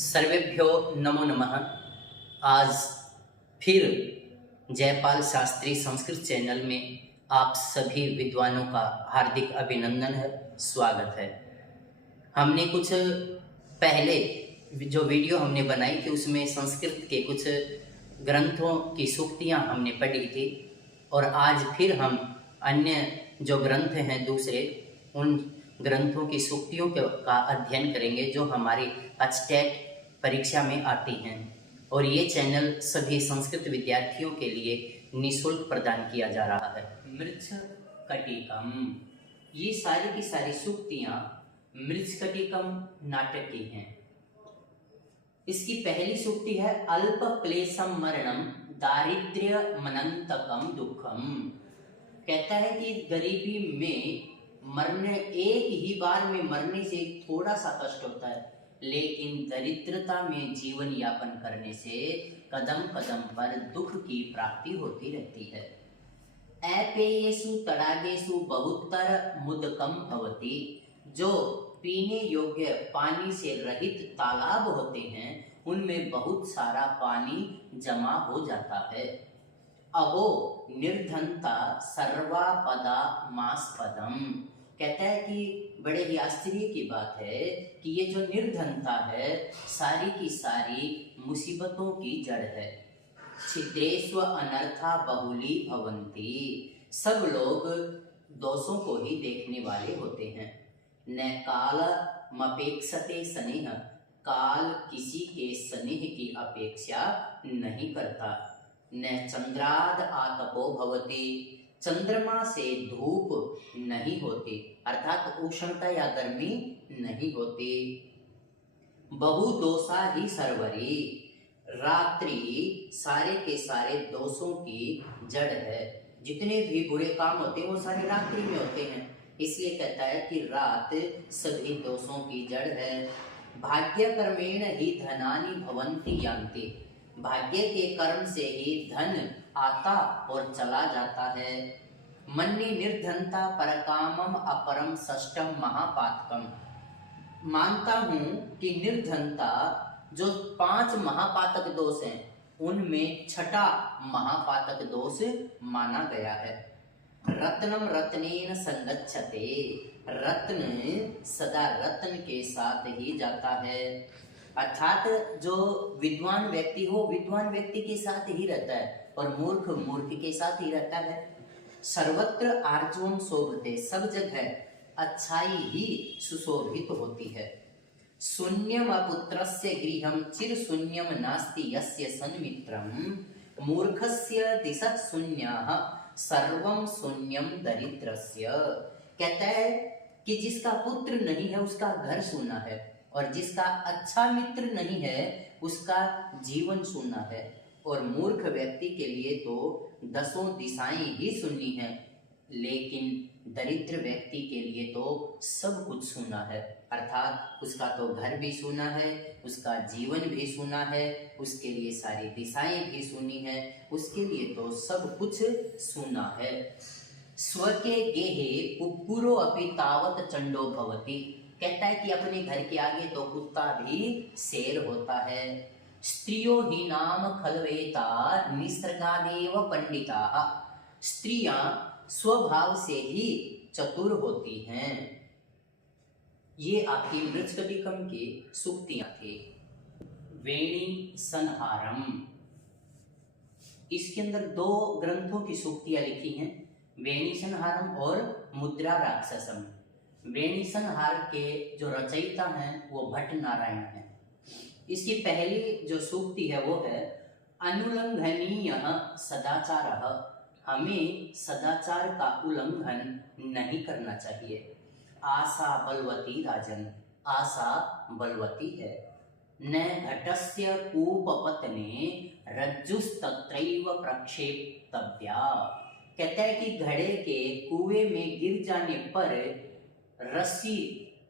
सर्वेभ्यो नमो नमः। आज फिर जयपाल शास्त्री संस्कृत चैनल में आप सभी विद्वानों का हार्दिक अभिनंदन है, स्वागत है। हमने कुछ पहले जो वीडियो हमने बनाई थी उसमें संस्कृत के कुछ ग्रंथों की सूक्तियाँ हमने पढ़ी थी और आज फिर हम अन्य जो ग्रंथ हैं दूसरे उन ग्रंथों की सूक्तियों का अध्ययन करेंगे जो हमारी अचटेट परीक्षा में आती हैं। और ये चैनल सभी संस्कृत विद्यार्थियों के लिए निःशुल्क प्रदान किया जा रहा है। मृच्छकटिकम, ये सारी की सारी सूक्तियाँ मृच्छकटिकम नाटक की हैं। इसकी पहली सूक्ति है अल्प क्लेशम मरणम दारिद्र्य मनंतकम दुखम। कहता है कि गरीबी में मरने, एक ही बार में मरने से थोड़ा सा कष्ट होता है, लेकिन दरिद्रता में जीवन यापन करने से कदम कदम पर दुख की प्राप्ति होती रहती है। अपेयेषु तडागेषु बहुतर मुदकम भवति, जो पीने योग्य पानी से रहित तालाब होते हैं उनमें बहुत सारा पानी जमा हो जाता है। अहो निर्धनता सर्वापदा मास्पदम, कहता है कि बड़े ही आश्चर्य की बात है कि ये जो निर्धनता है सारी की सारी मुसीबतों की जड़ है। छिद्रेष्व अनर्था बहुली भवन्ति, सब लोग दोषों को ही देखने वाले होते हैं। न काल मपेक्षते स्नेह, काल किसी के स्नेह की अपेक्षा नहीं करता। न चंद्राद आतपो भवति, चंद्रमा से धूप नहीं होती, अर्थात उष्णता या गर्मी नहीं होती। बहु दोषा ही सर्वरी, रात्रि सारे के सारे दोषों की जड़ है। जितने भी बुरे काम होते हैं वो सारे रात्रि में होते हैं, इसलिए कहता है कि रात सभी दोषों की जड़ है। भाग्य कर्मेण ही धनानि भवन्ति यान्ति, भाग्य के कर्म से ही धन आता और चला जाता है। मन्ये निर्धनता परकामम अपरम षष्ठम महापातकम, मानता हूँ कि निर्धनता जो 5 महापातक दोष हैं उनमें छठा महापातक दोष माना गया है। रत्नम रत्नेन संगच्छते, रत्न सदा रत्न के साथ ही जाता है, अर्थात जो विद्वान व्यक्ति हो विद्वान व्यक्ति के साथ ही रहता है और मूर्ख मूर्ख के साथ ही रहता है। सर्वत्र आर्जवम शोभते, सब जगह अच्छाई ही सुशोभित होती है। शून्यम अपुत्रस्य गृहम चिर शून्यम नास्ति यस्य सन्मित्रम, मूर्खस्य दिशः शून्यः सर्वम शून्यम दरिद्रस्य, कहता है कि जिसका पुत्र नहीं है उसका घर सूना है और जिसका अच्छा मित्र नहीं है उसका जीवन शून्य है। और मूर्ख व्यक्ति के लिए तो 10 दिशाएं ही शून्य हैं, लेकिन दरिद्र व्यक्ति के लिए तो सब कुछ शून्य है, अर्थात उसका तो घर भी शून्य है, उसका जीवन भी शून्य है, उसके लिए सारी दिशाएं भी शून्य है, उसके लिए तो सब कुछ शून्य है। स्वके गेहे कुक्कुरो अपि तावत चंडो भवति, कहता है कि अपने घर के आगे तो कुत्ता भी शेर होता है। स्त्रियो ही नाम खलवेता निसर्गादेव पंडिता, स्त्रियां स्वभाव से ही चतुर होती हैं। ये आपकी मृच्छकटिकम की सूक्तियां थी। वेणी संहारम, इसके अंदर 2 ग्रंथों की सूक्तियां लिखी हैं, वेणी संहारम और मुद्रा राक्षसम। वेणी संहार के जो रचयिता हैं वो भट्ट नारायण हैं। इसकी पहली जो सूक्ति है वो है अनुल्लंघनीय सदाचारः, हमें सदाचार का उल्लंघन नहीं करना चाहिए। आशा बलवती राजन, आशा बलवती है। न घटस्य कूपपतने रज्जुस्तत्रैव प्रक्षेप्तव्या, कहता है कि घड़े के कुएं में गिर जाने पर रस्सी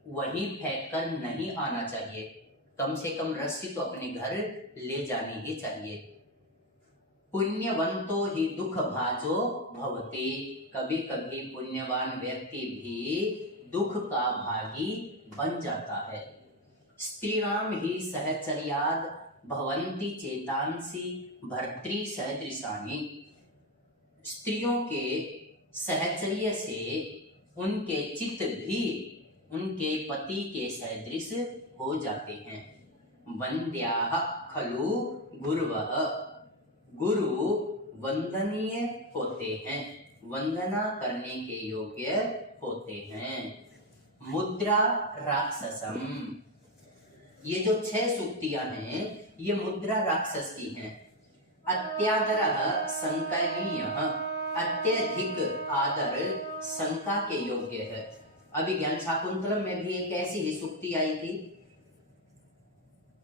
वहीं फेंककर नहीं आना चाहिए, कम से कम रस्सी तो अपने घर ले जानी ही चाहिए। पुण्यवंतो ही दुख भाजो भवते, कभी कभी पुण्यवान व्यक्ति भी दुख का भागी बन जाता है। स्त्रीणाम ही सहचर्याद भवन्ति चेतांसी भर्तृ सदृशानि। स्त्रियों के सहचर्य से उनके चित्त भी उनके पति के सदृश हो जाते हैं। वन्द्याः खलु गुरवः, गुरु वंदनीय होते हैं, वंदना करने के योग्य होते हैं। मुद्रा राक्षसम, ये जो 6 सूक्तियां हैं ये मुद्रा राक्षस की हैं। अत्यादरः संकरणीयः, अत्यधिक आदर शंका के योग्य है। अभिज्ञान शाकुंतलम में भी एक ऐसी ही सूक्ति आई थी।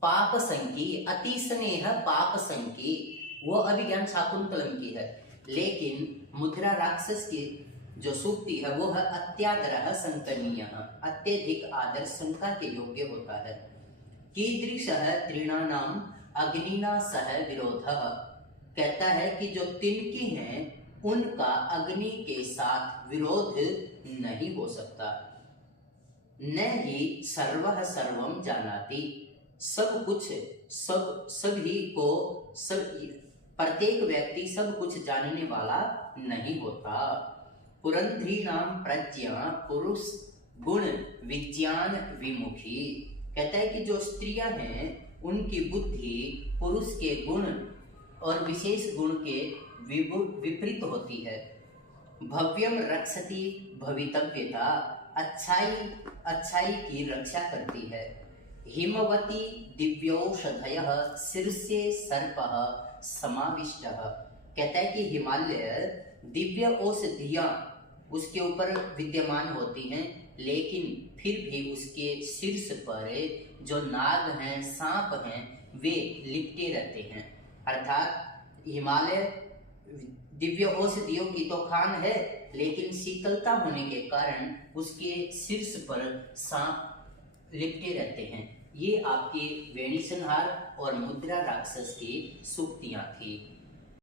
पाप संकी, अति स्नेह पाप संकी, वो अभिज्ञान शाकुंतलम की है। लेकिन मुद्रा राक्षस की जो सूक्ति है वो है अत्यादरः संकरणीयः, अत्यधिक आदर शंका के योग्य होता है। कीदृशः तृणानाम अग्निना सह विरोधः, कहता है कि जो तिनकी हैं उनका अग्नि के साथ विरोध नहीं हो सकता। न ही सर्वः सर्वम जानाति, सब कुछ सभी को प्रत्येक व्यक्ति सब कुछ जानने वाला नहीं होता। पुरंध्री नाम प्रज्ञा पुरुष गुण विज्ञान विमुखी, कहता है कि जो स्त्रियां हैं उनकी बुद्धि पुरुष के गुण और विशेष गुण के विपरीत होती है। भव्यम रक्षति भवितव्यता, अच्छाई की रक्षा करती है। हिमवती दिव्यौषधयः शीर्षे सर्पः समाविष्टः, कहता है कि हिमालय दिव्य औषधियां उसके ऊपर विद्यमान होती हैं, लेकिन फिर भी उसके शीर्ष पर जो नाग हैं, सांप हैं, वे लिपटे रहते हैं। अर्थात हिमालय दिव्य औषधियों की तो खान है, लेकिन शीतलता होने के कारण उसके शीर्ष पर सांप लिपटे रहते हैं। ये आपके वेणीसंहार और मुद्रा राक्षस की सूक्तियां थी।